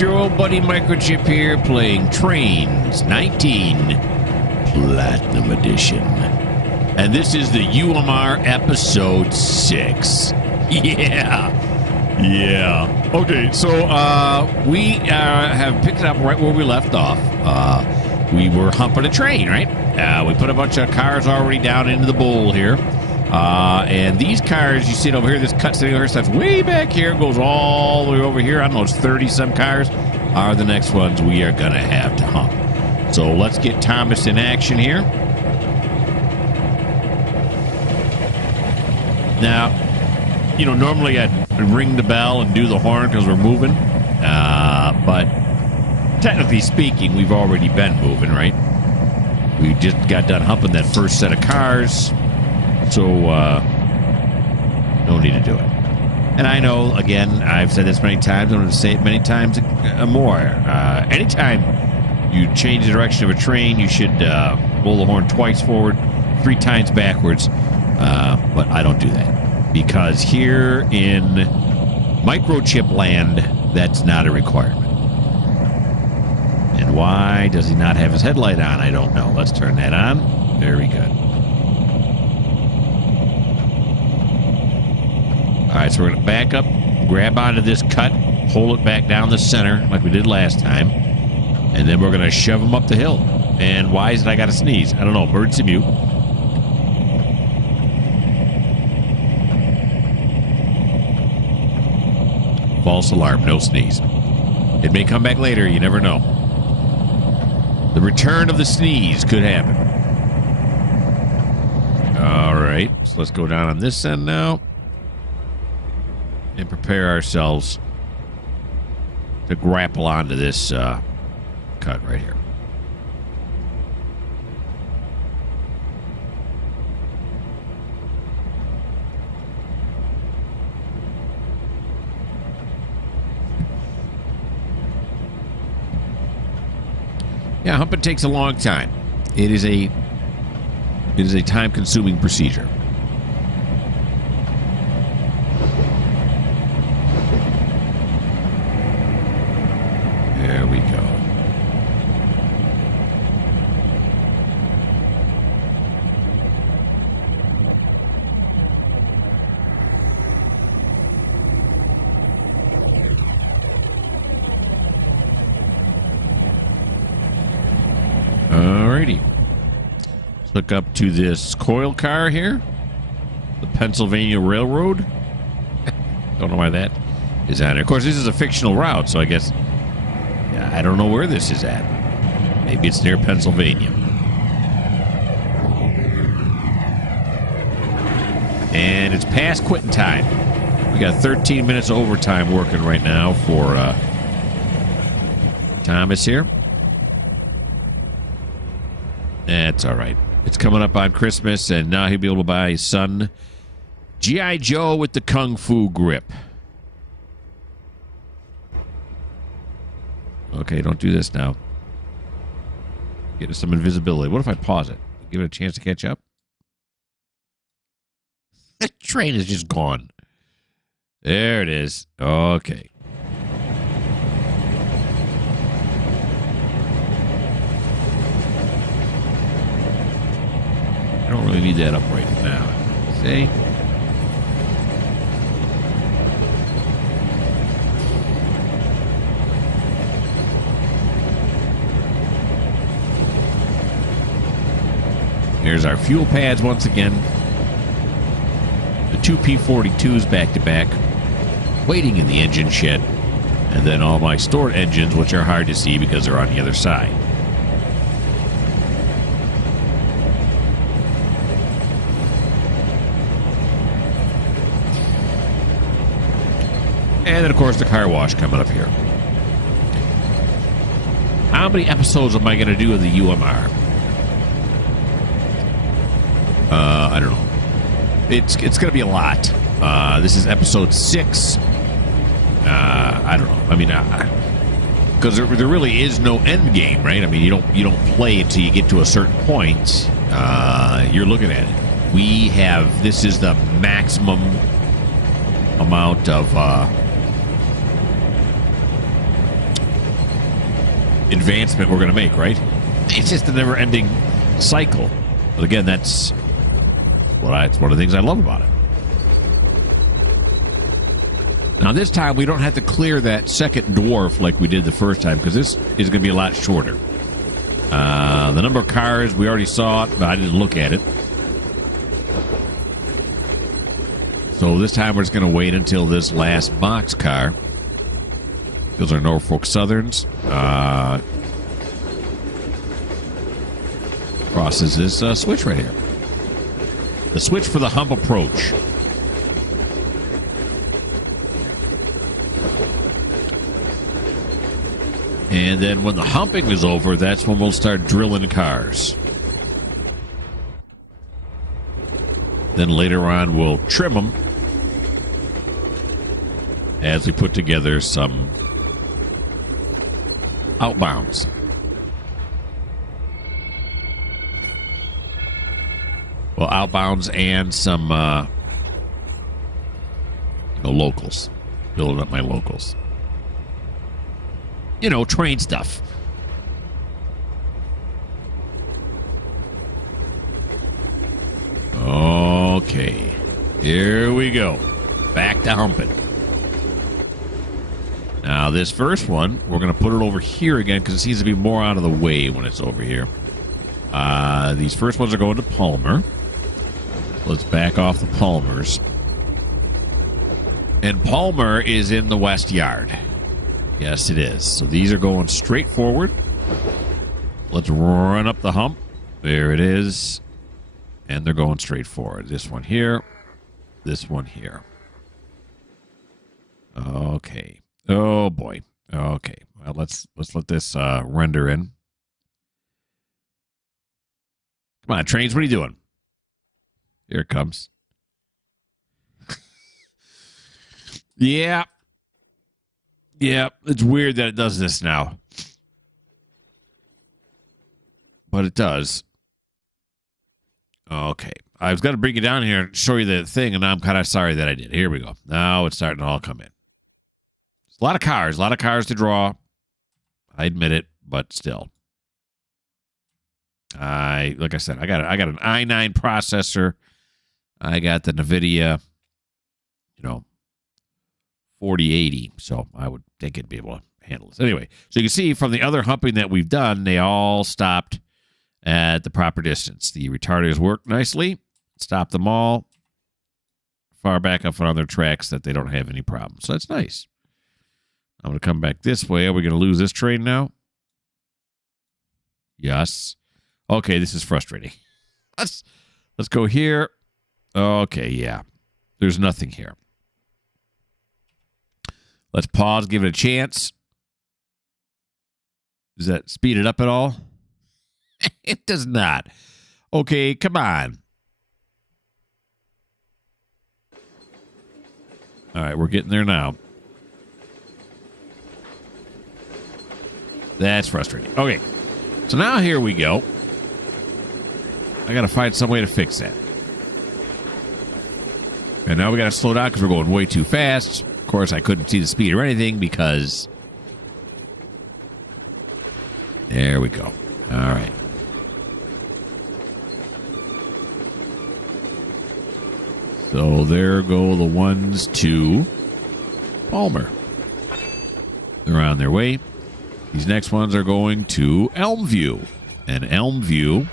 your old buddy Mikerowchip here playing Trainz 19 Platinum Edition. And this is the UMR episode 6. Yeah. Okay, so we have picked it up right where we left off. We were humping a train, right? We put a bunch of cars already down into the bowl here. And these cars, you see it over here, this cut sitting over here, starts way back here, goes all the way over here. I don't know, it's 30-some cars are the next ones we are going to have to hump. So let's get Thomas in action here. Now, you know, normally I'd ring the bell and do the horn because we're moving. But technically speaking, we've already been moving, right? We just got done humping that first set of cars. So, no need to do it. And I know, again, I've said this many times. I'm going to say it many times more. Anytime you change the direction of a train, you should blow the horn twice forward, 3 times backwards. But I don't do that. Because here in Mikerowchip land, that's not a requirement. And why does he not have his headlight on? I don't know. Let's turn that on. Very good. All right, so we're going to back up, grab onto this cut, hold it back down the center like we did last time, and then we're going to shove them up the hill. And why is it I got to sneeze? I don't know. Emergency mute. False alarm. No sneeze. It may come back later. You never know. The return of the sneeze could happen. All right, so let's go down on this end now. And prepare ourselves to grapple onto this cut right here. Yeah, humping takes a long time. It is a time-consuming procedure. There we go. Alrighty. Let's look up to this coil car here. The Pennsylvania Railroad. Don't know why that is on there. Of course, this is a fictional route, so I guess... I don't know where this is at. Maybe it's near Pennsylvania. And it's past quitting time. We got 13 minutes of overtime working right now for Thomas here. That's all right. It's coming up on Christmas, and now he'll be able to buy his son G.I. Joe with the Kung Fu grip. Okay, don't do this now. Get some invisibility. What if I pause it? Give it a chance to catch up? The train is just gone. There it is. Okay. I don't really need that up right now. See? Here's our fuel pads once again. The 2 P-42s back-to-back, waiting in the engine shed. And then all my stored engines, which are hard to see because they're on the other side. And then, of course, the car wash coming up here. How many episodes am I going to do of the UMR? I don't know. It's going to be a lot. This is episode 6. I don't know. I mean, because there really is no end game, right? I mean, you don't play until you get to a certain point. You're looking at it. We have, this is the maximum amount of advancement we're going to make, right? It's just a never-ending cycle. But again, that's it's one of the things I love about it. Now, this time, we don't have to clear that second dwarf like we did the first time, because this is going to be a lot shorter. The number of cars, we already saw it, but I didn't look at it. So this time, we're just going to wait until this last box car. Those are Norfolk Southerns. Crosses this switch right here. The switch for the hump approach. And then when the humping is over, that's when we'll start drilling cars. Then later on, we'll trim them as we put together some outbounds. Well, outbounds and some locals. Building up my locals. Train stuff. Okay. Here we go. Back to humping. Now, this first one, we're going to put it over here again because it seems to be more out of the way when it's over here. These first ones are going to Palmer. Let's back off the Palmers. And Palmer is in the west yard. Yes, it is. So these are going straight forward. Let's run up the hump. There it is. And they're going straight forward. This one here. This one here. Okay. Oh, boy. Okay. Well, let's let this render in. Come on, Trainz. What are you doing? Here it comes. Yeah. Yeah, it's weird that it does this now. But it does. Okay. I was going to bring you down here and show you the thing, and I'm kind of sorry that I did. Here we go. Now it's starting to all come in. A lot of cars to draw. I admit it, but still. Like I said, I got an i9 processor. I got the NVIDIA, 4080, so I would think it'd be able to handle this. Anyway, so you can see from the other humping that we've done, they all stopped at the proper distance. The retarders work nicely, stop them all far back up on their tracks that they don't have any problems. So that's nice. I'm going to come back this way. Are we going to lose this train now? Yes. Okay, this is frustrating. Let's go here. Okay, yeah. There's nothing here. Let's pause, give it a chance. Does that speed it up at all? It does not. Okay, come on. All right, we're getting there now. That's frustrating. Okay, so now here we go. I got to find some way to fix that. And now we got to slow down because we're going way too fast. Of course, I couldn't see the speed or anything because... There we go. All right. So there go the ones to Palmer. They're on their way. These next ones are going to Elmview. And Elmview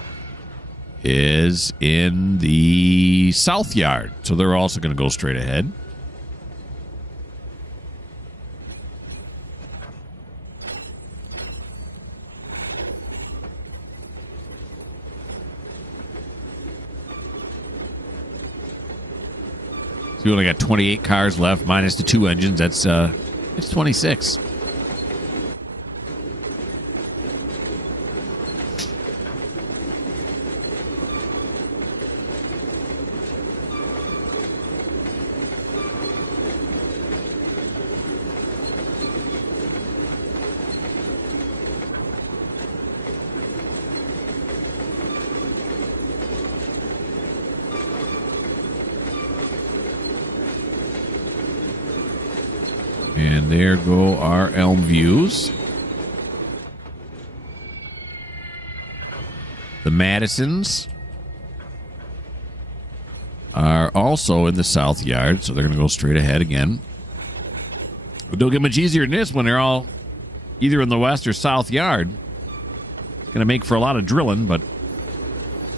is in the south yard. So they're also going to go straight ahead. So we only got 28 cars left, minus the 2 engines. That's 26. And there go our Elm Views. The Madisons are also in the south yard, so they're going to go straight ahead again. But don't get much easier than this when they're all either in the west or south yard. It's going to make for a lot of drilling, but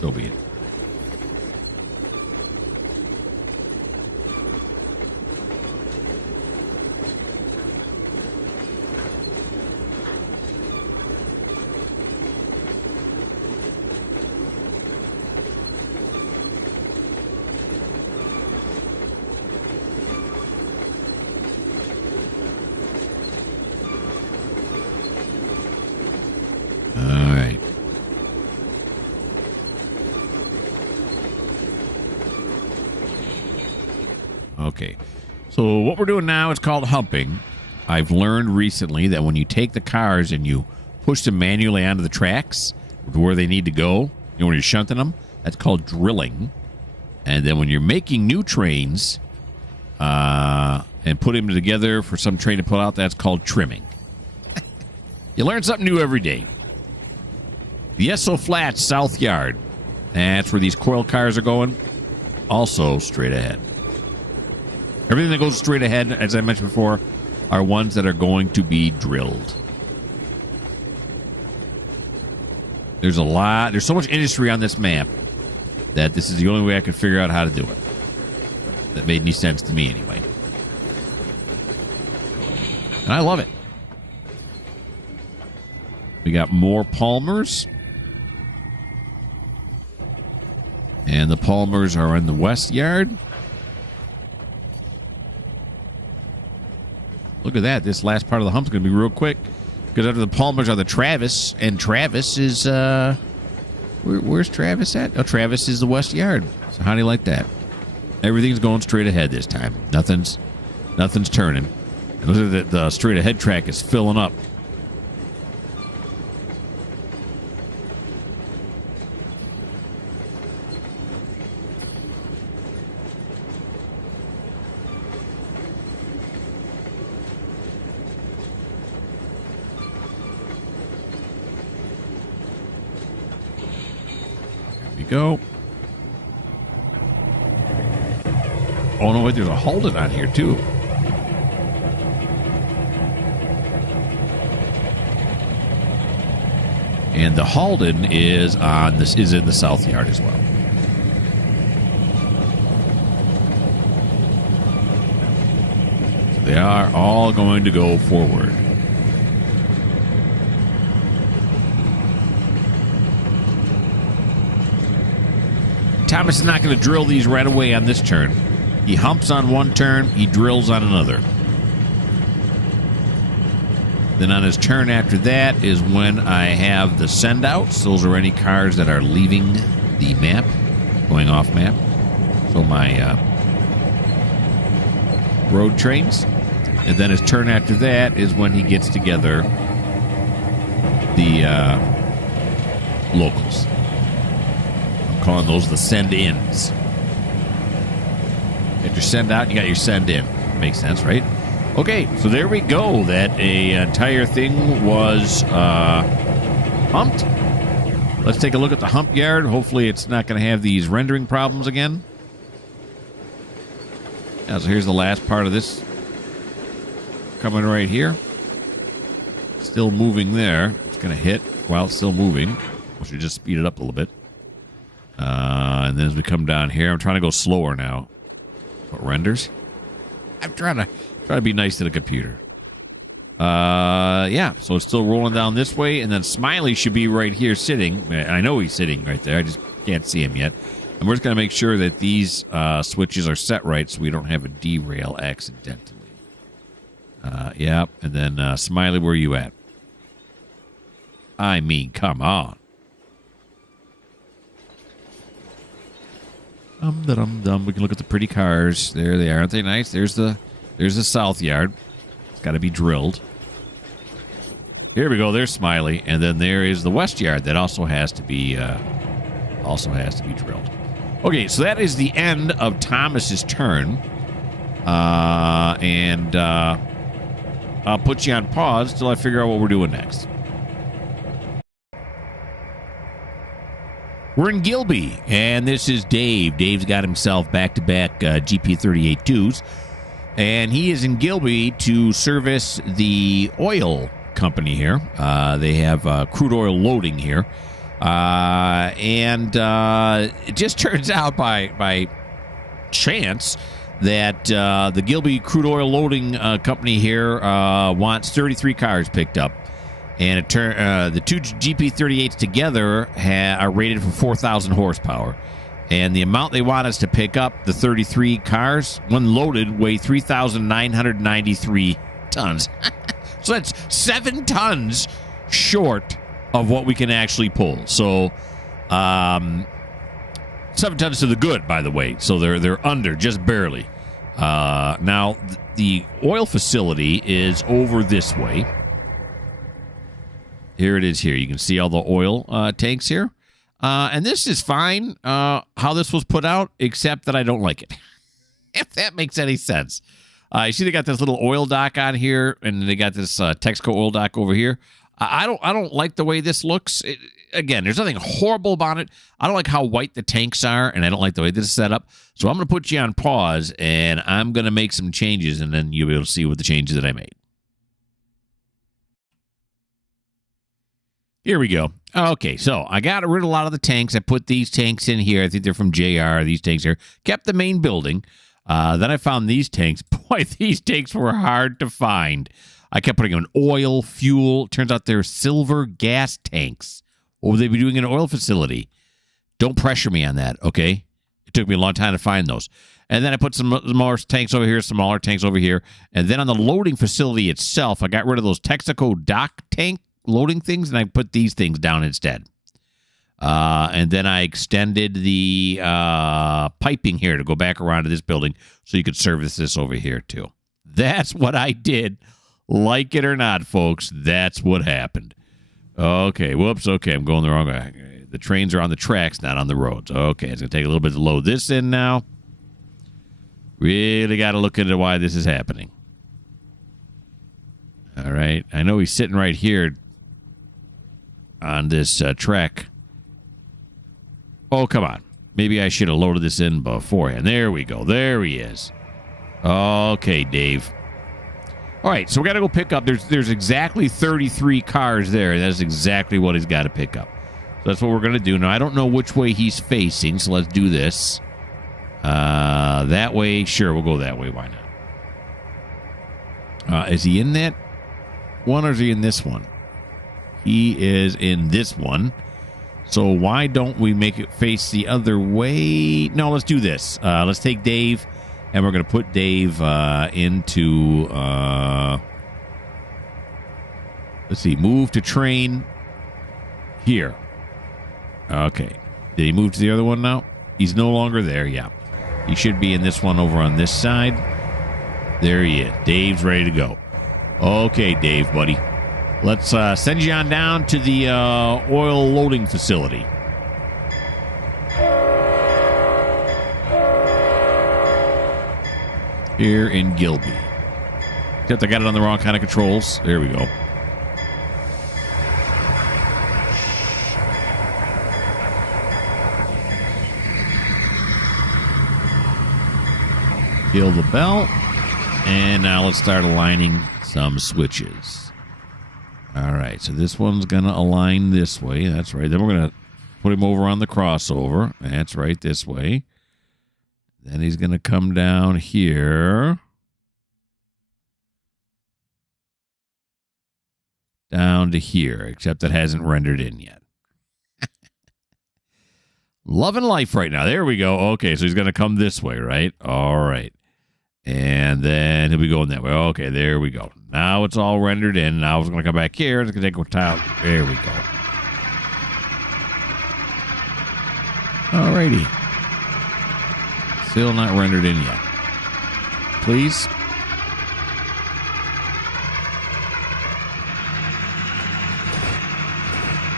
so be it. Okay, so what we're doing now is called humping. I've learned recently that when you take the cars and you push them manually onto the tracks to where they need to go, you know, when you're shunting them, that's called drilling. And then when you're making new trains and putting them together for some train to pull out, that's called trimming. You learn something new every day. The Esso Flats South Yard. That's where these coil cars are going. Also straight ahead. Everything that goes straight ahead, as I mentioned before, are ones that are going to be drilled. There's a lot. There's so much industry on this map that this is the only way I can figure out how to do it. That made any sense to me anyway. And I love it. We got more Palmers. And the Palmers are in the west yard. Look at that. This last part of the hump's going to be real quick. Because after the Palmers are the Travis. And Travis is... where's Travis at? Oh, Travis is the west yard. So how do you like that? Everything's going straight ahead this time. Nothing's turning. And look at the straight ahead track is filling up. Go. Oh no, wait, there's a Holden on here too. And the Holden is on this is in the south yard as well. So they are all going to go forward. Thomas is not going to drill these right away on this turn. He humps on one turn, he drills on another. Then on his turn after that is when I have the send-outs. Those are any cars that are leaving the map, going off map. So my road trains. And then his turn after that is when he gets together the locals. Calling those the send-ins. Get your send-out, you got your send-in. Makes sense, right? Okay, so there we go. That entire thing was humped. Let's take a look at the hump yard. Hopefully it's not going to have these rendering problems again. Now, so here's the last part of this. Coming right here. Still moving there. It's going to hit while it's still moving. We should just speed it up a little bit. And then as we come down here, I'm trying to go slower now. What renders? I'm trying to be nice to the computer. Yeah, so it's still rolling down this way, and then Smiley should be right here sitting. I know he's sitting right there. I just can't see him yet. And we're just going to make sure that these switches are set right so we don't have a derail accidentally. Yeah, and then Smiley, where are you at? I mean, come on. Dum. We can look at the pretty cars. There they are. Aren't they nice? There's the south yard. It's got to be drilled. Here we go. There's Smiley, and then there is the west yard that also has to be drilled. Okay, so that is the end of Thomas's turn, and I'll put you on pause till I figure out what we're doing next. We're in Gilby, and this is Dave. Dave's got himself back-to-back GP38-2s, and he is in Gilby to service the oil company here. They have crude oil loading here, and it just turns out by chance that the Gilby crude oil loading company here wants 33 cars picked up. And the two GP38s together are rated for 4,000 horsepower. And the amount they want us to pick up, the 33 cars, when loaded, weigh 3,993 tons. So that's 7 tons short of what we can actually pull. So 7 tons to the good, by the way. So they're under, just barely. Now, the oil facility is over this way. Here it is here. You can see all the oil tanks here. And this is fine, how this was put out, except that I don't like it. If that makes any sense. You see they got this little oil dock on here, and they got this Texaco oil dock over here. I don't like the way this looks. Again, there's nothing horrible about it. I don't like how white the tanks are, and I don't like the way this is set up. So I'm going to put you on pause, and I'm going to make some changes, and then you'll be able to see what the changes that I made. Here we go. Okay, so I got rid of a lot of the tanks. I put these tanks in here. I think they're from JR, these tanks here. Kept the main building. Then I found these tanks. Boy, these tanks were hard to find. I kept putting in oil, fuel. Turns out they're silver gas tanks. What would they be doing in an oil facility? Don't pressure me on that, okay? It took me a long time to find those. And then I put some more tanks over here, smaller tanks over here. And then on the loading facility itself, I got rid of those Texaco dock tank loading things, and I put these things down instead. And then I extended the piping here to go back around to this building so you could service this over here too. That's what I did. Like it or not, folks, that's what happened. Okay, whoops, okay, I'm going the wrong way. The trains are on the tracks, not on the roads. Okay, it's going to take a little bit to load this in now. Really got to look into why this is happening. All right, I know he's sitting right here on this track. Oh, come on. Maybe I should have loaded this in beforehand. There we go. There he is. Okay, Dave. All right, so we got to go pick up. There's exactly 33 cars there. That's exactly what he's got to pick up. So that's what we're going to do. Now, I don't know which way he's facing, so let's do this. That way, sure, we'll go that way. Why not? Is he in that one or is he in this one? He is in this one. So why don't we make it face the other way? No, let's do this. Let's take Dave, and we're going to put Dave into... let's see. Move to train here. Okay. Did he move to the other one now? He's no longer there. Yeah. He should be in this one over on this side. There he is. Dave's ready to go. Okay, Dave, buddy. Let's send you on down to the oil loading facility. Here in Gilby. Except I got it on the wrong kind of controls. There we go. Kill the bell. And now let's start aligning some switches. All right, so this one's going to align this way. That's right. Then we're going to put him over on the crossover. That's right, this way. Then he's going to come down here. Down to here, except that hasn't rendered in yet. Loving life right now. There we go. Okay, so he's going to come this way, right? All right. And then he'll be going that way. Okay, there we go. Now it's all rendered in. Now it's going to come back here. It's going to take a time. There we go. Alrighty. Still not rendered in yet. Please.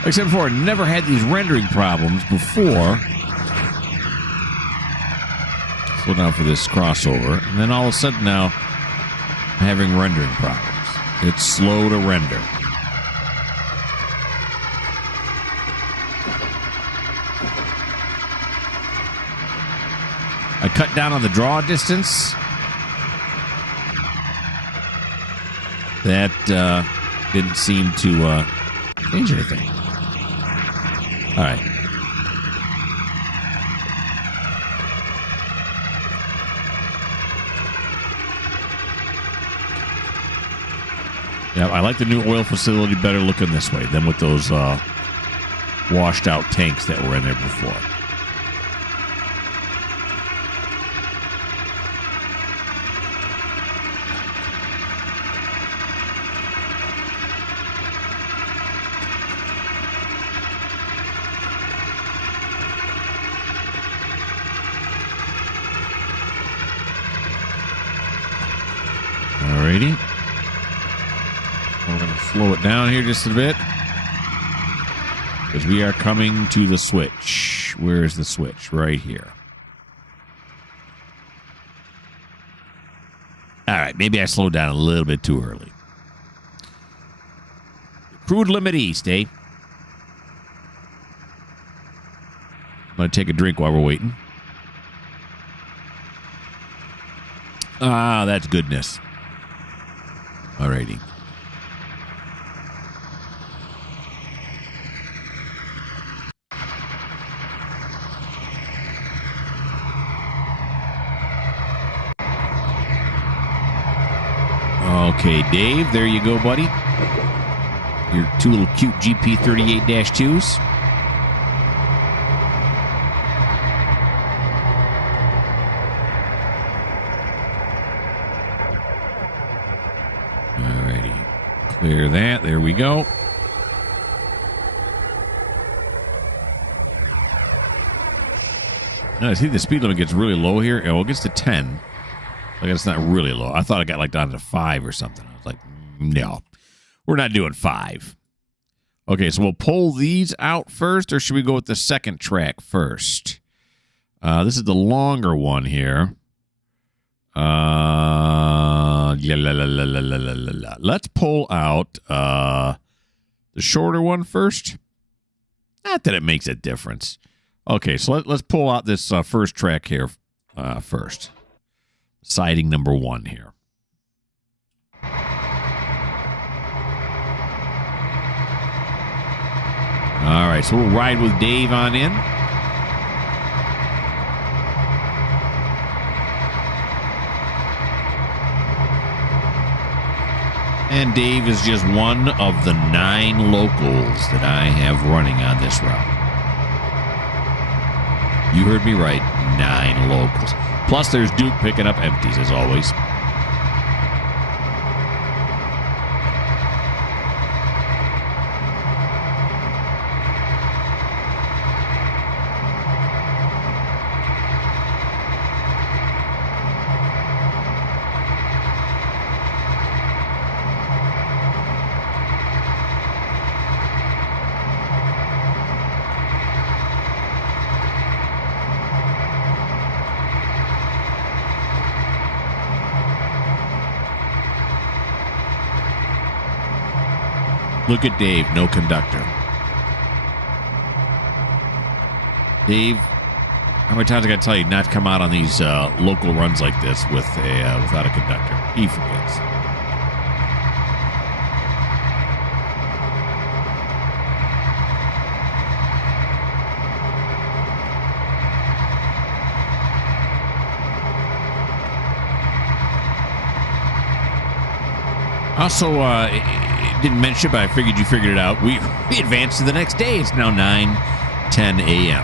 Except for I never had these rendering problems before. Slow down for this crossover. And then all of a sudden now, I'm having rendering problems. It's slow to render. I cut down on the draw distance. That didn't seem to change anything. All right. Yeah, I like the new oil facility better looking this way than with those washed out tanks that were in there before. Alrighty. We're going to slow it down here just a bit because we are coming to the switch. Where is the switch? Right here. All right, maybe I slowed down a little bit too early. Crude limit east, eh? I'm going to take a drink while we're waiting. Ah, that's goodness. Alrighty. Okay, Dave, there you go, buddy. Your two little cute GP38-2s. Alrighty. Clear that. There we go. Now, I see the speed limit gets really low here. Oh, it gets to 10. Like, it's not really low. I thought it got like down to 5 or something. I was like, no, we're not doing 5. Okay, so we'll pull these out first, or should we go with the second track first? This is the longer one here. Let's pull out the shorter one first. Not that it makes a difference. Okay, so let's pull out this first track here first. Siding number 1 here. All right, so we'll ride with Dave on in. And Dave is just one of the 9 locals that I have running on this route. You heard me right, 9 locals. Plus, there's Duke picking up empties, as always. Look at Dave, no conductor. Dave, how many times I got to tell you not to come out on these local runs like this with without a conductor? He forgets. Also, didn't mention it, but I figured you figured it out. We advanced to the next day. It's now 9:10 a.m.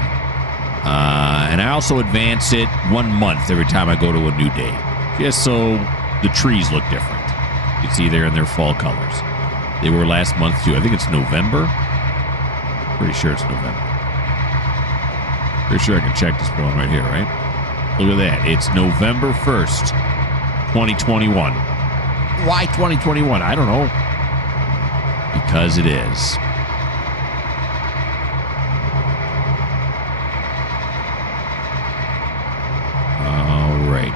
And I also advance it 1 month every time I go to a new day, just so the trees look different. You can see they're in their fall colors. They were last month too. I think it's November. Pretty sure it's November. Pretty sure I can check this one right here, right? Look at that. It's November 1st, 2021. Why 2021? I don't know. Because it is. Alrighty.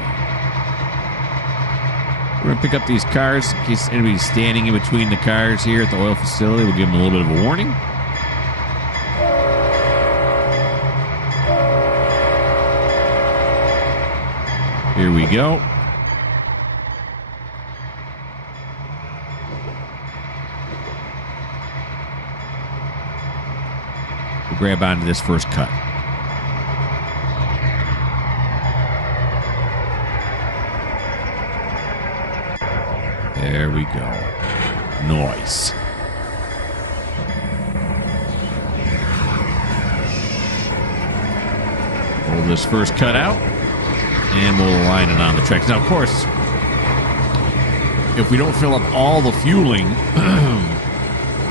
We're going to pick up these cars in case anybody's standing in between the cars here at the oil facility. We'll give them a little bit of a warning. Here we go. We'll grab onto this first cut. There we go. Nice. Pull this first cut out, and we'll line it on the tracks. Now, of course, if we don't fill up all the fueling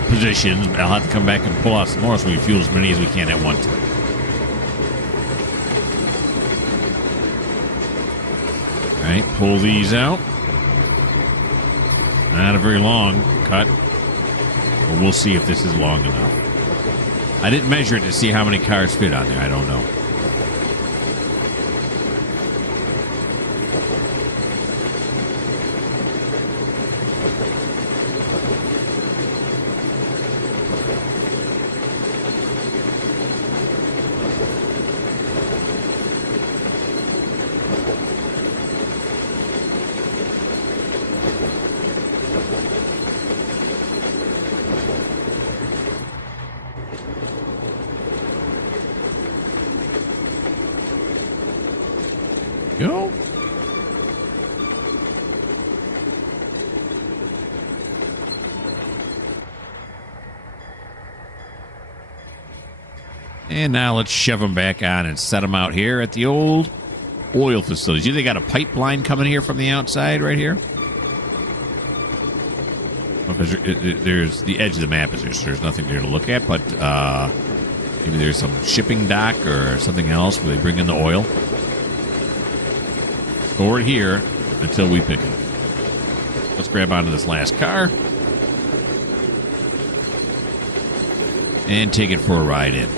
positions, I'll have to come back and pull out some more so we fuel as many as we can at one time. All right, pull these out. Not a very long cut, but we'll see if this is long enough. I didn't measure it to see how many cars fit on there. I don't know. Go. And now let's shove them back on and set them out here at the old oil facilities. You think they got a pipeline coming here from the outside right here? Because there's the edge of the map is there's nothing there to look at, but maybe there's some shipping dock or something else where they bring in the oil. Store it here until we pick it up. Let's grab onto this last car and take it for a ride in.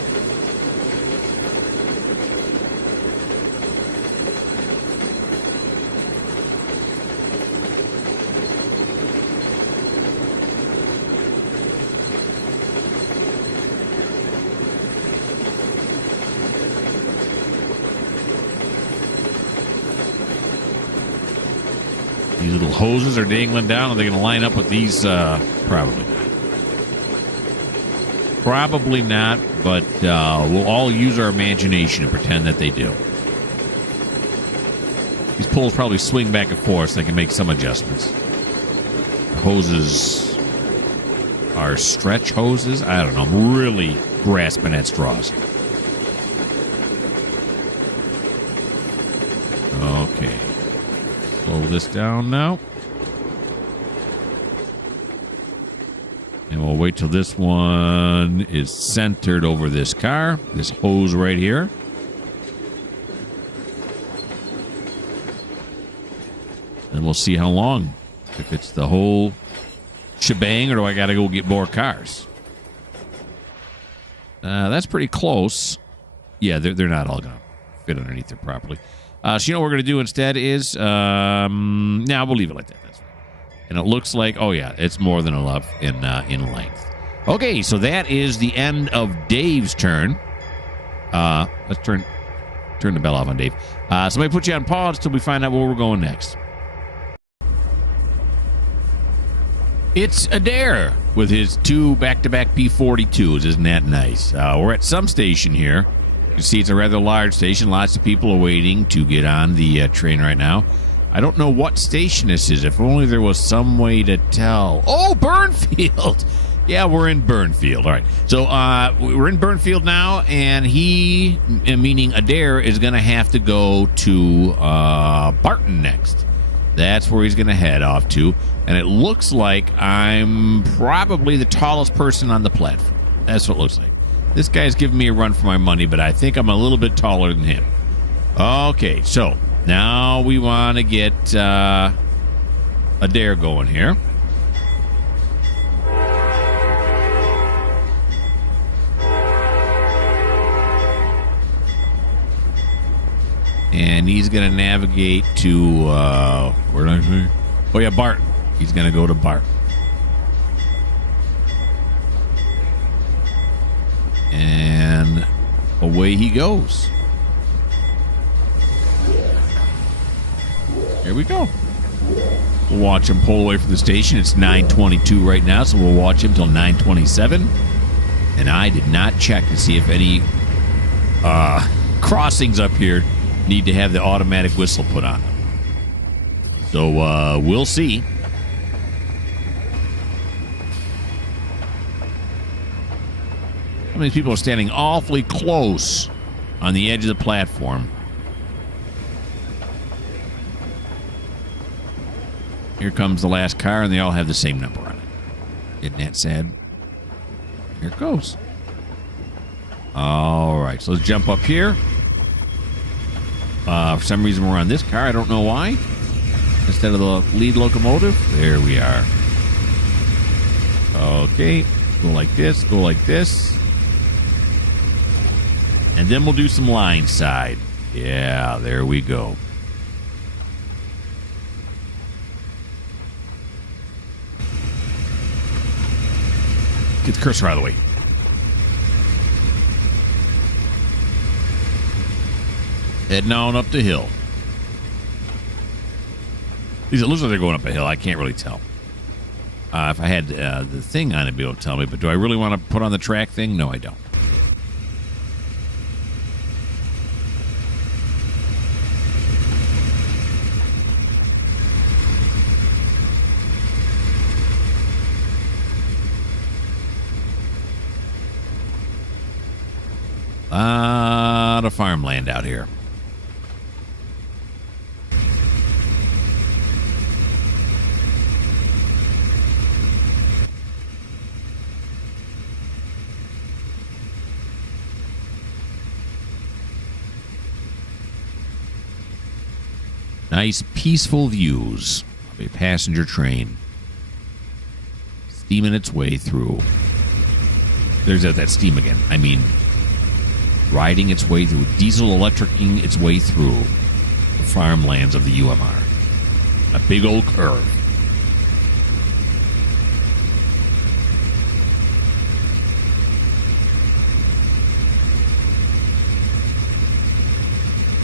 These little hoses are dangling down. Are they going to line up with these? Probably not. Probably not, but we'll all use our imagination and pretend that they do. These poles probably swing back and forth, so they can make some adjustments. The hoses are stretch hoses. I don't know. I'm really grasping at straws. Okay. Slow this down now. And we'll wait till this one is centered over this car. This hose right here. And we'll see how long. If it's the whole shebang, or do I got to go get more cars? That's pretty close. Yeah, they're not all going to fit underneath there properly. So you know what we're going to do instead is, we'll leave it like that. That's right. And it looks like, oh yeah, it's more than enough in length. Okay, so that is the end of Dave's turn. Let's turn the bell off on Dave. So let me put you on pause till we find out where we're going next. It's Adair with his 2 back-to-back P42s. Isn't that nice? We're at some station here. You can see it's a rather large station. Lots of people are waiting to get on the train right now. I don't know what station this is. If only there was some way to tell. Oh, Burnfield! Yeah, we're in Burnfield. All right. So we're in Burnfield now, and he, meaning Adair, is going to have to go to Barton next. That's where he's going to head off to. And it looks like I'm probably the tallest person on the platform. That's what it looks like. This guy's giving me a run for my money, but I think I'm a little bit taller than him. Okay, so now we want to get Adair going here. And he's going to navigate to, where did I say? Oh, yeah, Barton. He's going to go to Barton. And away he goes. Here we go. We'll watch him pull away from the station. It's 9:22 right now, so we'll watch him till 9:27. And I did not check to see if any crossings up here need to have the automatic whistle put on them. So we'll see. Some of these people are standing awfully close on the edge of the platform. Here comes the last car, and they all have the same number on it. Isn't that sad? Here it goes. All right, so let's jump up here. For some reason, we're on this car. I don't know why. Instead of the lead locomotive. There we are. Okay, go like this, go like this. And then we'll do some line side. Yeah, there we go. Get the cursor out of the way. Heading on up the hill. These, it looks like they're going up a hill. I can't really tell. If I had the thing on it, it'd be able to tell me. But do I really want to put on the track thing? No, I don't. A lot of farmland out here. Nice, peaceful views of a passenger train steaming its way through. There's that steam again. I mean, riding its way through, diesel electricing its way through the farmlands of the UMR. A big old curve.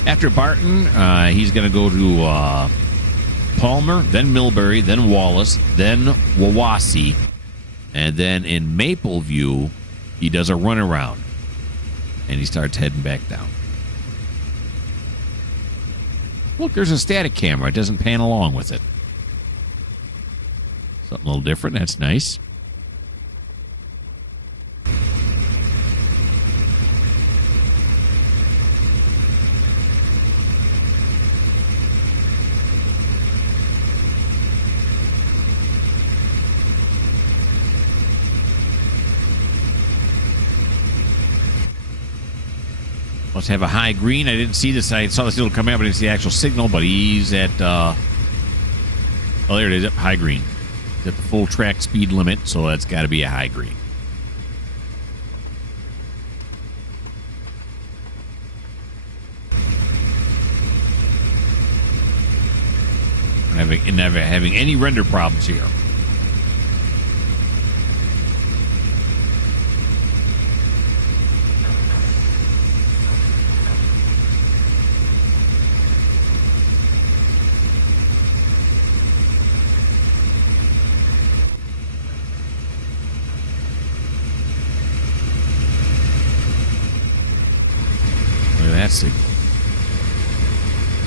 After Barton, he's going to go to Palmer, then Millbury, then Wallace, then Wawasee, and then in Mapleview, he does a runaround, and he starts heading back down. Look, there's a static camera. It doesn't pan along with it. Something a little different. That's nice. Must have a high green. I didn't see this. I saw this little come out, but I didn't see the actual signal. But he's at, oh, there it is, up high green. He's at the full track speed limit, so that's got to be a high green. Never having any render problems here. Signal.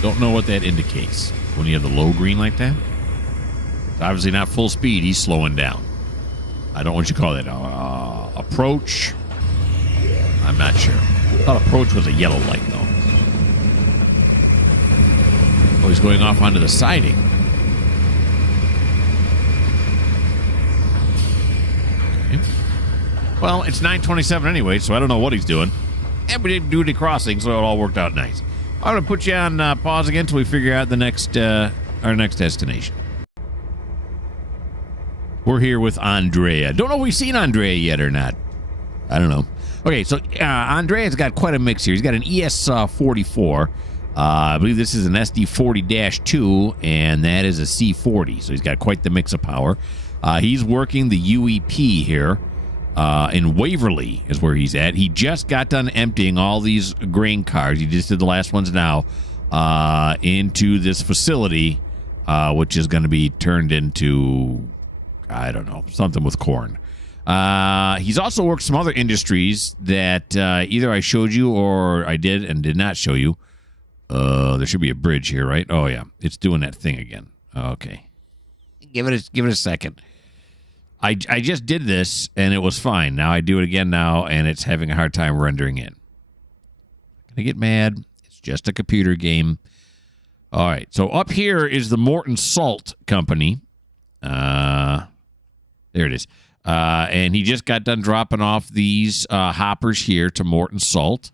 Don't know what that indicates when you have the low green like that. It's obviously not full speed. He's slowing down. I don't know what you call that. Approach. I'm not sure. I thought approach was a yellow light, though. Oh, he's going off onto the siding. Okay. Well, it's 9:27 anyway, so I don't know what he's doing. And we didn't do any crossing, so it all worked out nice. I'm going to put you on pause again until we figure out the next our next destination. We're here with Andrea. Don't know if we've seen Andrea yet or not. I don't know. Okay, so Andrea's got quite a mix here. He's got an ES44. I believe this is an SD40-2, and that is a C40. So he's got quite the mix of power. He's working the UEP here. In Waverly is where he's at. He just got done emptying all these grain cars. He just did the last ones now into this facility, which is going to be turned into, I don't know, something with corn. He's also worked some other industries that either I showed you or I did and did not show you. There should be a bridge here, right? Oh, yeah. It's doing that thing again. Okay. Give it a second. I just did this, and it was fine. Now I do it again now, and it's having a hard time rendering in. Gonna get mad. It's just a computer game. All right. So up here is the Morton Salt Company. There it is. And he just got done dropping off these hoppers here to Morton Salt.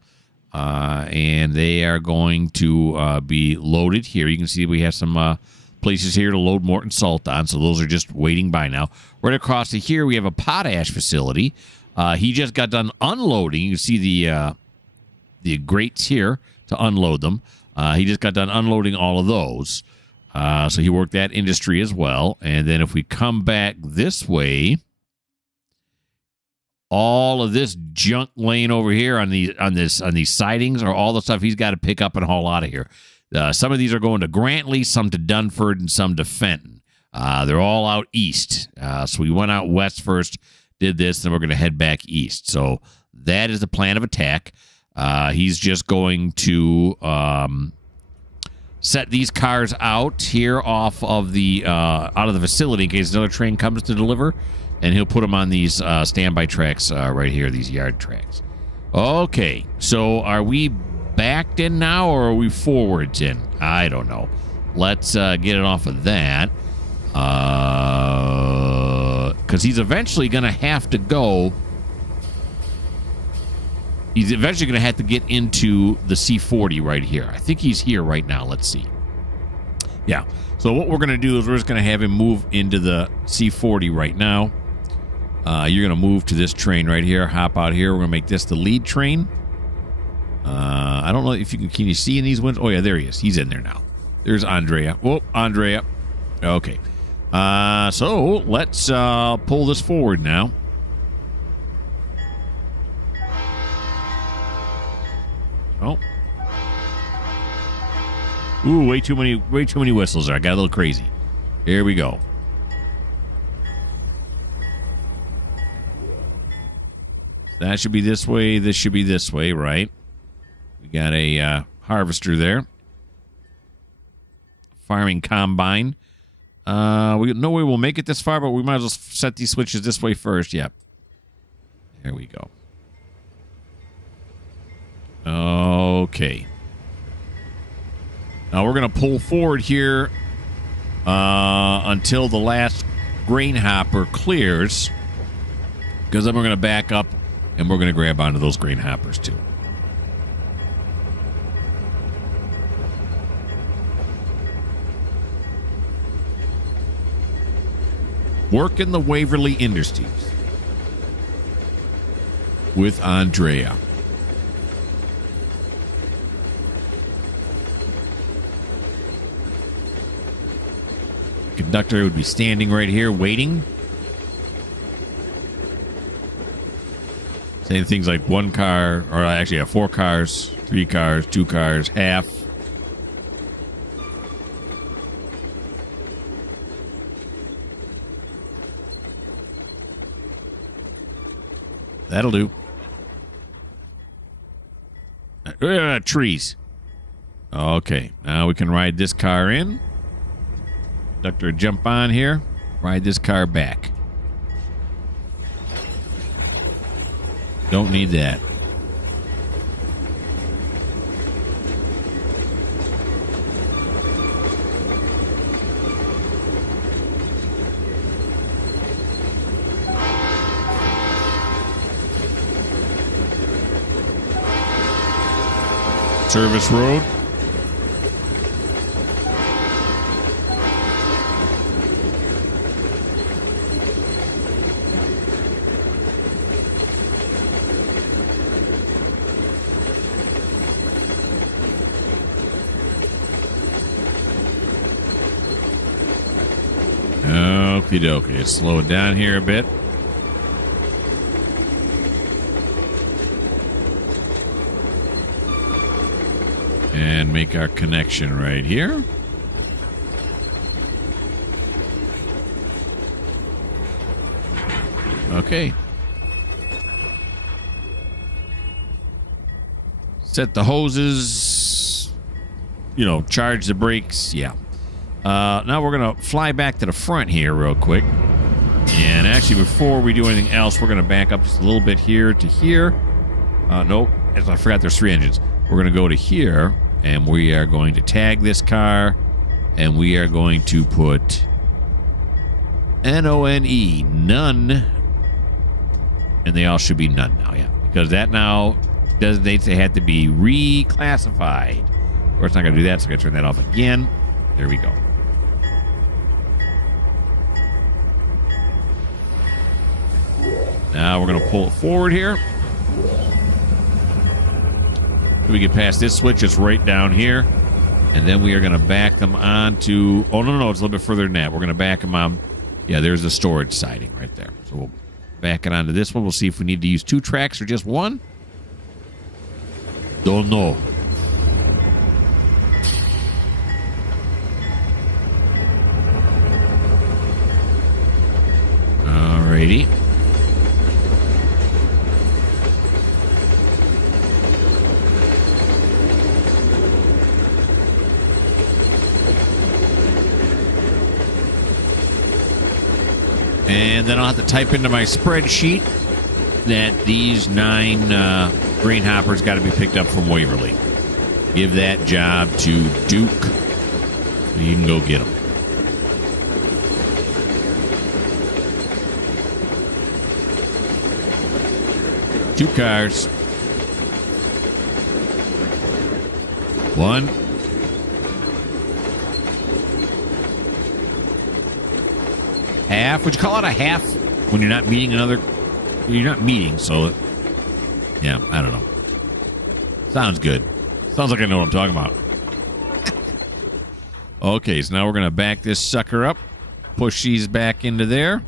And they are going to be loaded here. You can see we have some places here to load Morton Salt on, so those are just waiting by now. Right across to here, we have a potash facility. He just got done unloading. You can see the grates here to unload them. He just got done unloading all of those. So he worked that industry as well. And then if we come back this way, all of this junk laying over here on these sidings are all the stuff he's got to pick up and haul out of here. Some of these are going to Grantley, some to Dunford, and some to Fenton. They're all out east. So we went out west first, did this, then we're going to head back east. So that is the plan of attack. He's just going to set these cars out here off of the out of the facility in case another train comes to deliver. And he'll put them on these standby tracks right here, these yard tracks. Okay, so are we backed in now or are we forwards in? I don't know. Let's get it off of that. Because he's eventually going to have to go. He's eventually going to have to get into the C40 right here. I think he's here right now. Let's see. Yeah. So what we're going to do is we're just going to have him move into the C40 right now. You're going to move to this train right here. Hop out here. We're going to make this the lead train. I don't know if you can you see in these windows? Oh, yeah, there he is. He's in there now. There's Andrea. Whoa, Andrea. Okay. So let's pull this forward now. Oh. Ooh, way too many whistles there. I got a little crazy. Here we go. That should be this way. This should be this way, right? We got a harvester there. Farming combine. No way we'll make it this far, but we might as well set these switches this way first. Yep. There we go. Okay. Now we're going to pull forward here until the last grain hopper clears. Because then we're going to back up and we're going to grab onto those grain hoppers too. Work in the Waverly Industries with Andrea. Conductor would be standing right here waiting. Saying things like one car, or actually 4 cars, 3 cars, 2 cars, half. That'll do. Trees. Okay, now we can ride this car in. Conductor, jump on here. Ride this car back. Don't need that. Service road. Okie dokie. Let's slow it down here a bit. And make our connection right here. Okay. Set the hoses. You know, charge the brakes. Yeah. Now we're going to fly back to the front here real quick. And actually, before we do anything else, we're going to back up just a little bit here to here. Nope. I forgot there's 3 engines. We're going to go to here, and we are going to tag this car, and we are going to put N-O-N-E, none. And they all should be none now, yeah. Because that now designates they had to be reclassified. Of course, I'm not going to do that, so I'm going to turn that off again. There we go. Now we're going to pull it forward here. We get past this switch. It's right down here. And then we are going to back them onto... Oh, no, it's a little bit further than that. We're going to back them on... Yeah, there's the storage siding right there. So we'll back it onto this one. We'll see if we need to use 2 tracks or just 1. Don't know. Alrighty. And then I'll have to type into my spreadsheet that these 9 grain hoppers got to be picked up from Waverly. Give that job to Duke. You can go get them. Two cars. 1. Half. Would you call it a half when you're not meeting another? You're not meeting, so yeah, I don't know. Sounds good. Sounds like I know what I'm talking about. Okay, so now we're gonna back this sucker up, push these back into there,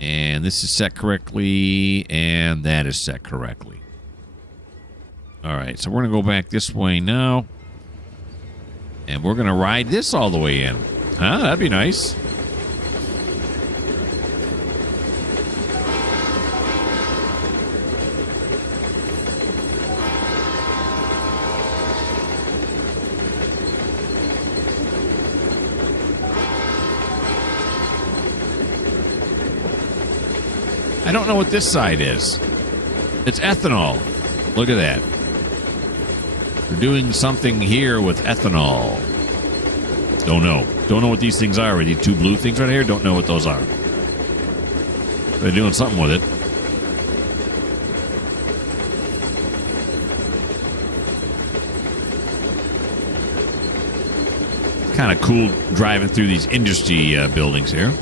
and this is set correctly, and that is set correctly. All right, so we're gonna go back this way now, and we're gonna ride this all the way in. Huh? That'd be nice. I don't know what this side is. It's ethanol. Look at that. We're doing something here with ethanol. Don't know. Don't know what these things are. Are these 2 blue things right here? Don't know what those are. They're doing something with it. It's kind of cool driving through these industry buildings here.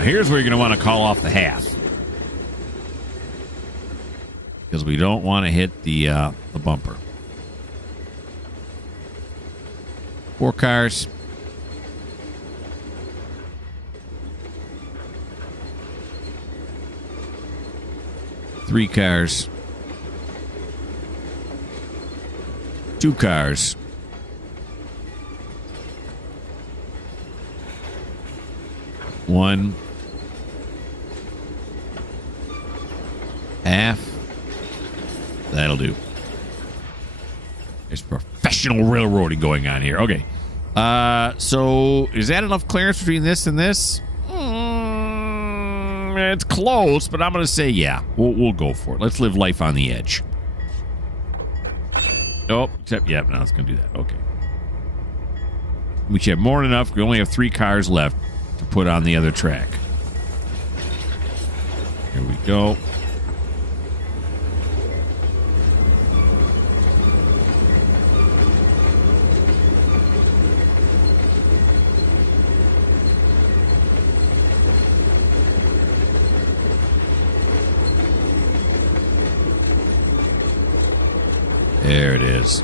Here's where you're going to want to call off the half, because we don't want to hit the bumper. 4 cars. Three cars. 2 cars. 1. Half. That'll do. There's professional railroading going on here. Okay. So is that enough clearance between this and this? It's close, but I'm going to say yeah. We'll go for it. Let's live life on the edge. Oh, except, yeah, no, it's going to do that. Okay. We should have more than enough. We only have 3 cars left to put on the other track. Here we go. There it is.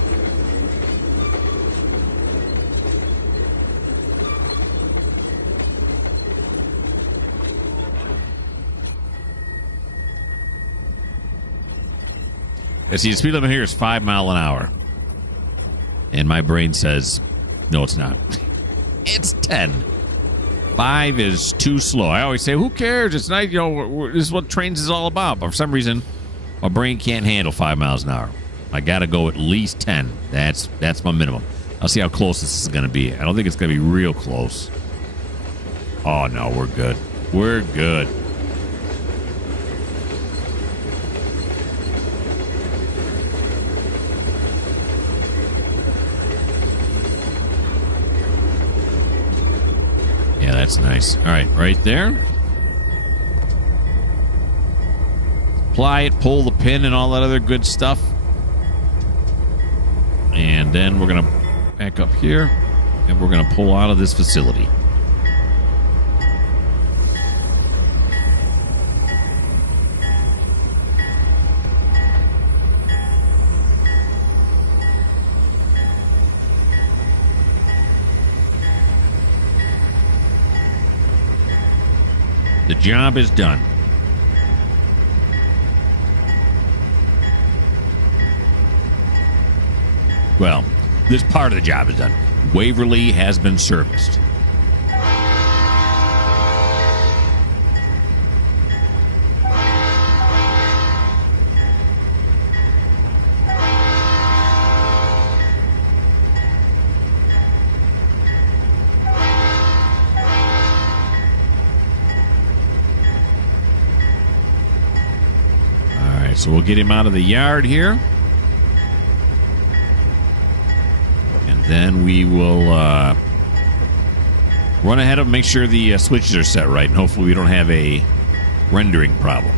See, the speed limit here is 5 miles an hour. And my brain says, no, it's not. It's 10. 5 is too slow. I always say, who cares? It's not, this is what Trainz is all about. But for some reason, my brain can't handle 5 miles an hour. I got to go at least 10. That's my minimum. I'll see how close this is going to be. I don't think it's going to be real close. Oh, no, we're good. We're good. Yeah, that's nice. All right, right there. Apply it, pull the pin, and all that other good stuff. And then we're going to back up here, and we're going to pull out of this facility. The job is done. Well, this part of the job is done. Waverly has been serviced. So we'll get him out of the yard here. And then we will run ahead of him, make sure the switches are set right, and hopefully we don't have a rendering problem.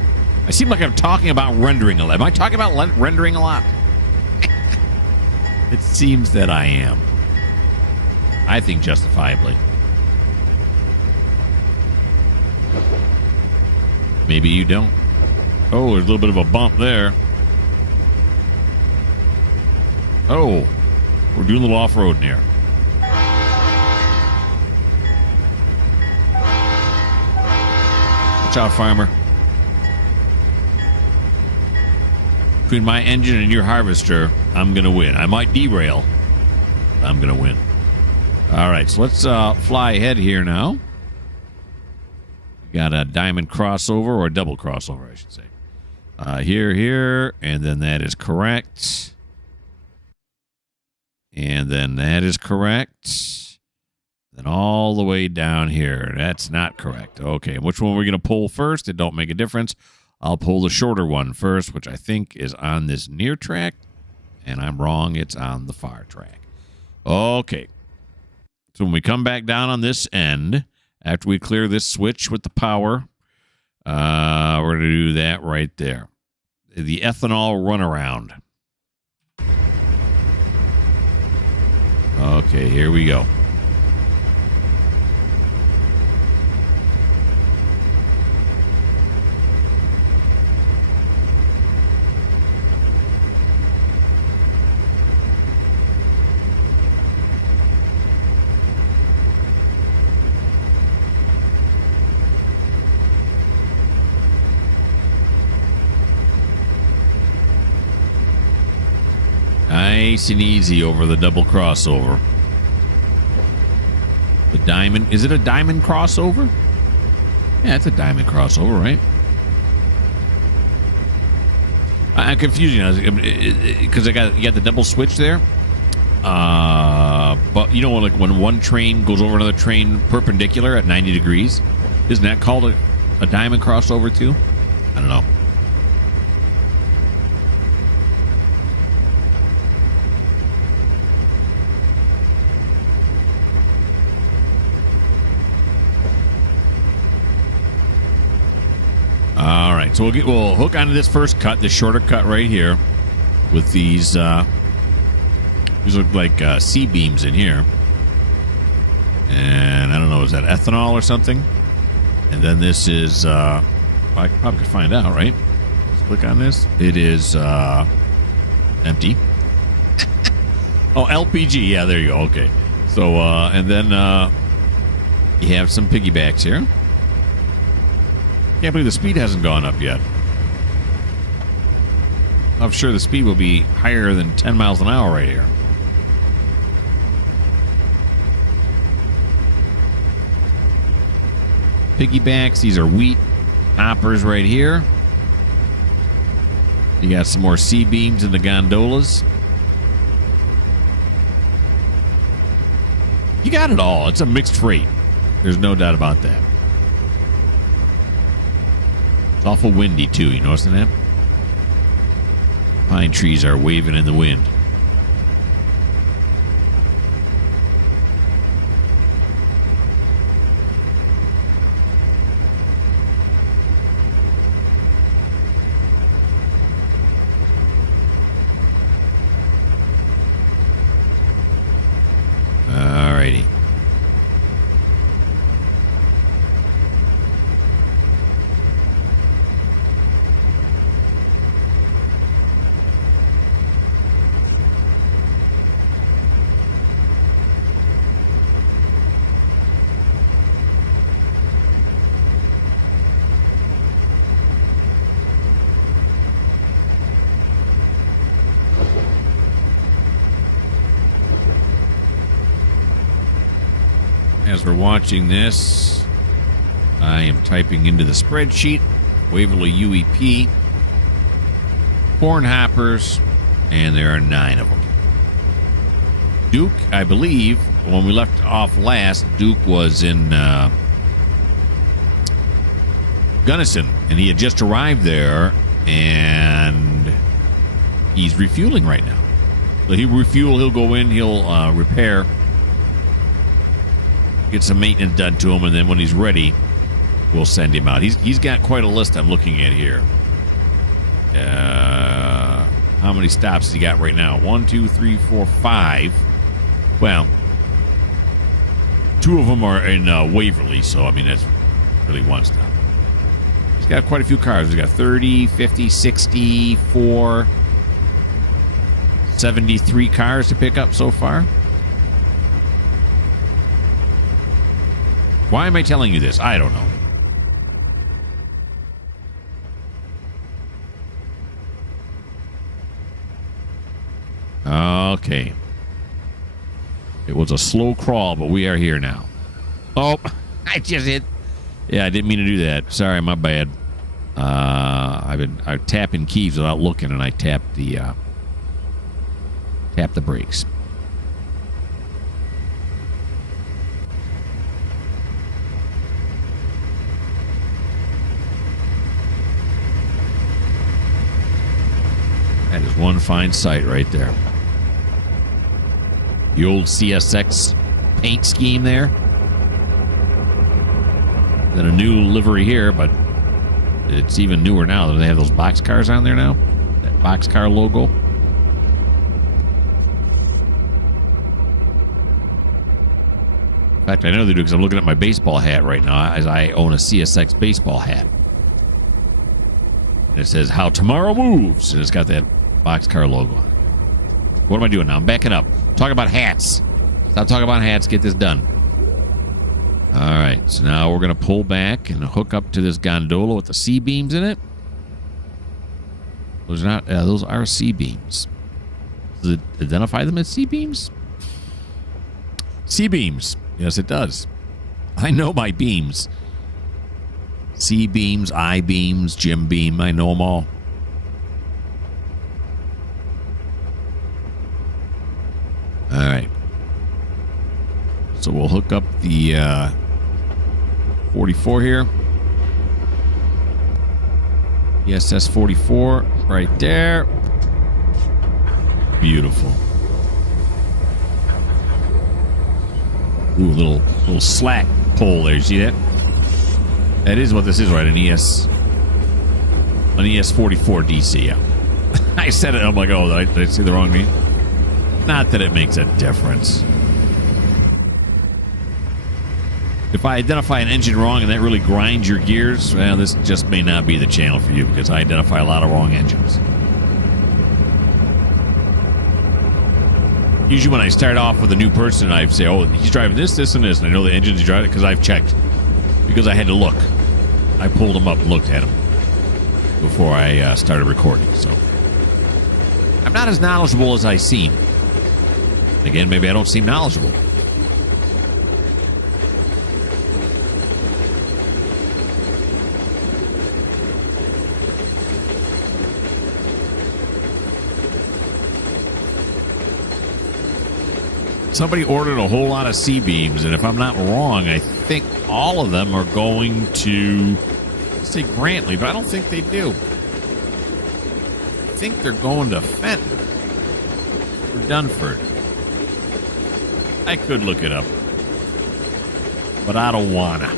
I seem like I'm talking about rendering a lot. Am I talking about rendering a lot? It seems that I am. I think justifiably. Maybe you don't. Oh, there's a little bit of a bump there. Oh, we're doing a little off-road here. Watch out, farmer. Between my engine and your harvester, I'm going to win. I might derail. I'm going to win. All right, so let's fly ahead here now. We got a diamond crossover, or a double crossover, I should say. Here, and then that is correct. And then that is correct. Then all the way down here. That's not correct. Okay, which one are we going to pull first? It don't make a difference. I'll pull the shorter one first, which I think is on this near track. And I'm wrong. It's on the far track. Okay. So when we come back down on this end, after we clear this switch with the power, we're going to do that right there. The ethanol runaround. Okay, here we go. Nice and easy over the double crossover. The diamond. Is it a diamond crossover? Yeah, it's a diamond crossover, right? I'm confused now because you got the double switch there. But you know, like when one train goes over another train perpendicular at 90 degrees, isn't that called a diamond crossover too? I don't know. All right, so we'll hook onto this first cut, this shorter cut right here, with these look like C-beams in here. And I don't know, is that ethanol or something? And then this is, I probably could find out, right? Let's click on this. It is empty. Oh, LPG. Yeah, there you go. Okay. So, and then you have some piggybacks here. Can't believe the speed hasn't gone up yet. I'm sure the speed will be higher than 10 miles an hour right here. Piggybacks. These are wheat hoppers right here. You got some more C-beams in the gondolas. You got it all. It's a mixed freight. There's no doubt about that. It's awful windy, too. You noticing that? Pine trees are waving in the wind. Alrighty. As we're watching this, I am typing into the spreadsheet Waverly UEP, corn hoppers, and there are 9 of them. Duke, I believe, when we left off last, Duke was in Gunnison, and he had just arrived there, and he's refueling right now. So he'll refuel, he'll go in, he'll repair, get some maintenance done to him, and then when he's ready, we'll send him out. He's got quite a list I'm looking at here. How many stops has he got right now? 1, 2, 3, 4, 5. Well, 2 of them are in Waverly, so I mean that's really 1 stop. He's got quite a few cars. He's got 30, 50, 64, 73 cars to pick up so far. Why am I telling you this? I don't know. Okay. It was a slow crawl, but we are here now. Oh, I just hit. Yeah, I didn't mean to do that. Sorry, my bad. I'm tapping keys without looking, and I tapped the brakes. That is one fine sight right there. The old CSX paint scheme there. Then a new livery here, but it's even newer now. They have those boxcars on there now. That boxcar logo. In fact, I know they do because I'm looking at my baseball hat right now as I own a CSX baseball hat. And it says, "How Tomorrow Moves." And it's got that boxcar logo on it. What am I doing now? I'm backing up. Talk about hats. Stop talking about hats. Get this done. All right. So now we're going to pull back and hook up to this gondola with the C-beams in it. Those are not. Those are C-beams. Does it identify them as C-beams? C-beams. Yes, it does. I know my beams. C-beams, I-beams, Jim beam. I know them all. All right. So we'll hook up the 44 here. ESS 44 right there. Beautiful. Ooh, little slack pole there. You see that? That is what this is, right? An ES 44 DC. Yeah. I said it. I'm like, oh, did I say the wrong name? Not that it makes a difference. If I identify an engine wrong and that really grinds your gears, well, this just may not be the channel for you because I identify a lot of wrong engines. usually when I start off with a new person, I say, oh, he's driving this, this, and this. And I know the engine he's driving because I've checked. Because I had to look. I pulled him up and looked at him before I started recording. So I'm not as knowledgeable as I seem. Again, maybe I don't seem knowledgeable. Somebody ordered a whole lot of C-beams, and if I'm not wrong, I think all of them are going to, let's say Grantley, but I don't think they do. I think they're going to Fenton or Dunford. I could look it up, but I don't wanna.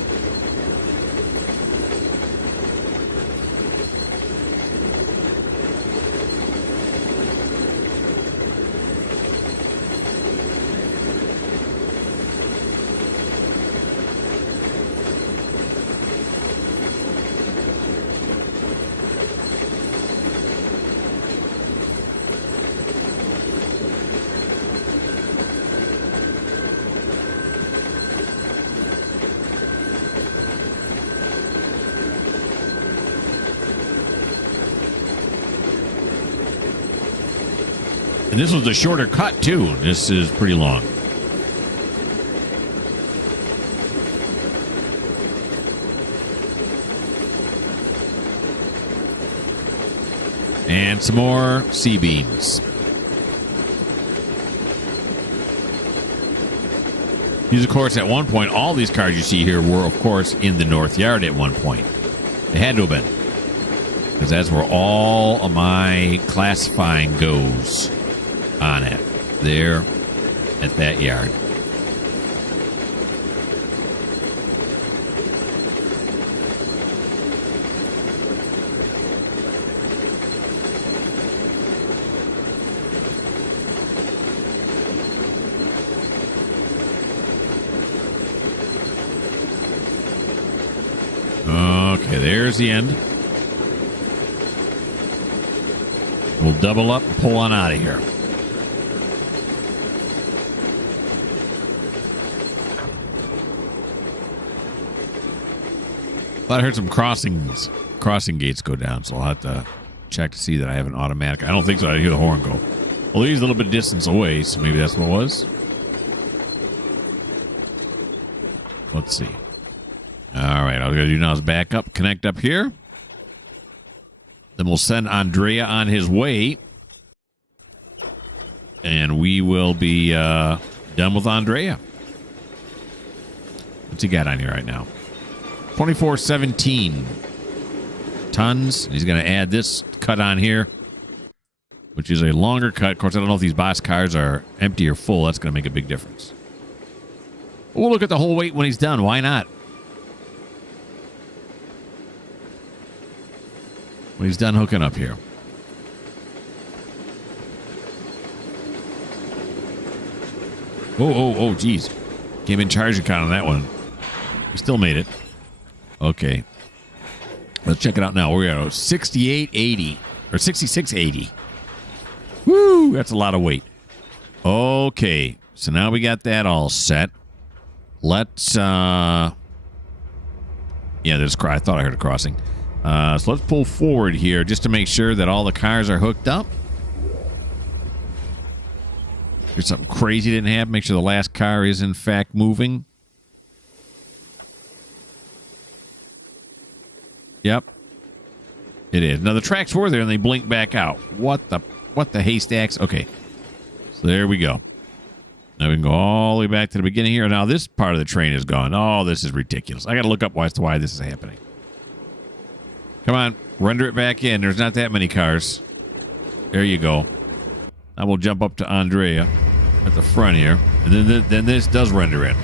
And this was the shorter cut, too. This is pretty long. And some more C-beams. These, of course, at one point, all these cars you see here were, of course, in the North Yard at one point. They had to have been. Because that's where all of my classifying goes. On it there at that yard. Okay, there's the end. We'll double up and pull on out of here. I heard some crossing gates go down, so I'll have to check to see that I have an automatic. I don't think so. I hear the horn go. Well, he's a little bit distance away, so maybe that's what it was. Let's see. All right, all we got to do now is back up, connect up here. Then we'll send Andrea on his way. And we will be done with Andrea. What's he got on here right now? 2417 tons. He's going to add this cut on here, which is a longer cut. Of course, I don't know if these box cars are empty or full. That's going to make a big difference. We'll look at the whole weight when he's done. Why not? When he's done hooking up here. Oh, geez. Came in charge account on that one. We still made it. Okay. Let's check it out now. We're at 6880 or 6680. Woo! That's a lot of weight. Okay. So now we got that all set. Let's yeah, there's I thought I heard a crossing. So let's pull forward here just to make sure that all the cars are hooked up. There's something crazy didn't happen. Make sure the last car is in fact moving. Yep. It is. Now the tracks were there and they blinked back out. What the haystacks? Okay. So there we go. Now we can go all the way back to the beginning here. Now this part of the train is gone. Oh, this is ridiculous. I got to look up as to why this is happening. Come on. Render it back in. There's not that many cars. There you go. Now we'll jump up to Andrea at the front here. And then this does render in. All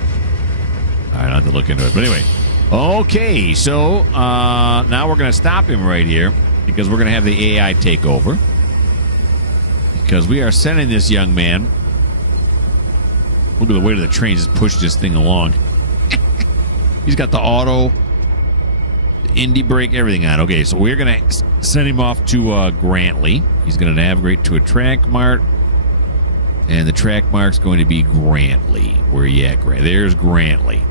right, I'll have to look into it. But anyway. Okay, so now we're going to stop him right here because we're going to have the AI take over. Because we are sending this young man. Look at the weight of the train just pushed this thing along. He's got the auto, the Indy brake, everything on. Okay, so we're going to send him off to Grantley. He's going to navigate to a track mart. And the track mark's going to be Grantley. Where are you at, There's Grantley.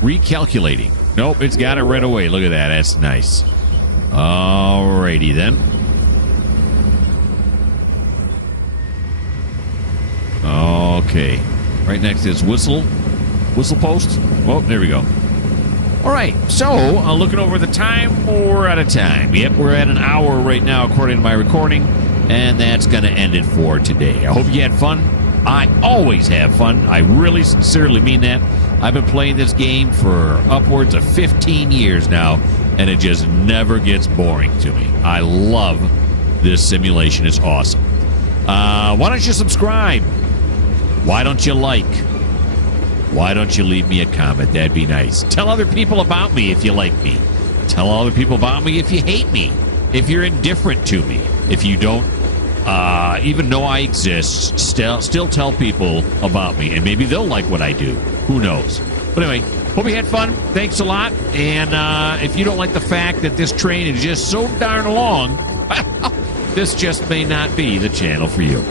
Recalculating. Nope, it's got it right away. Look at that. That's nice. Alrighty then. Okay. Right next is whistle post. Oh, there we go. All right, so looking over the time, we're out of time. Yep, we're at an hour right now according to my recording, and that's going to end it for today. I hope you had fun. I always have fun. I really sincerely mean that. I've been playing this game for upwards of 15 years now, and it just never gets boring to me. I love this simulation. It's awesome. Why don't you subscribe? Why don't you like? Why don't you leave me a comment? That'd be nice. Tell other people about me if you like me. Tell other people about me if you hate me. If you're indifferent to me. If you don't even know I exist, still tell people about me. And maybe they'll like what I do. Who knows? But anyway, hope you had fun. Thanks a lot. And if you don't like the fact that this train is just so darn long, this just may not be the channel for you.